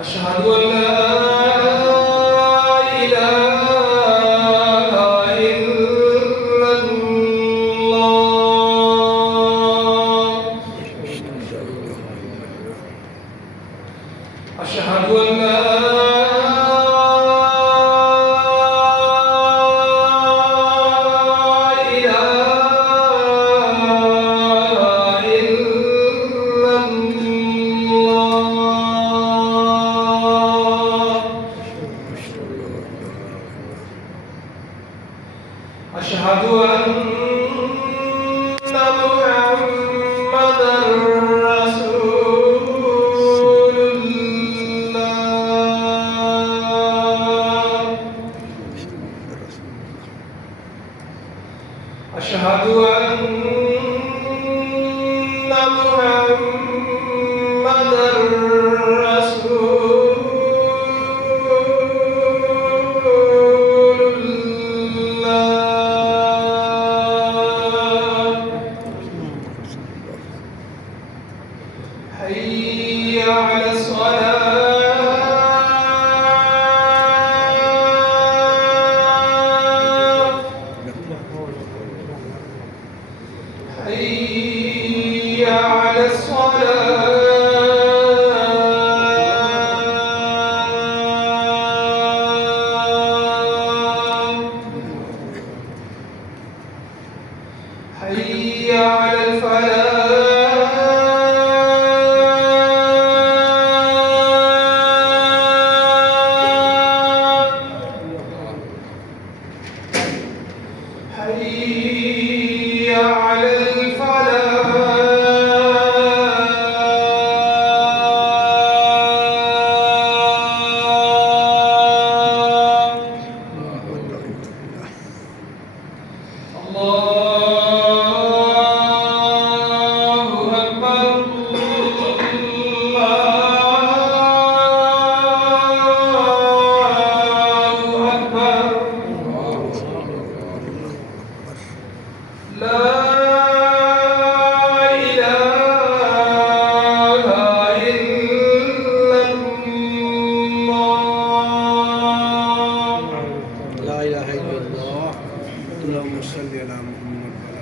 أشهد أن لا إله إلا الله. أشهد أن لا أشهد أن محمدًا رسول الله. أشهد أن محمدًا رسول حي على الصلاة. حي على الصلاة. حي على الفلاح. حي على الفلاح. الله أكبر. الله أكبر. لا إله إلا الله. لا إله إلا الله. اللهم صل على محمد.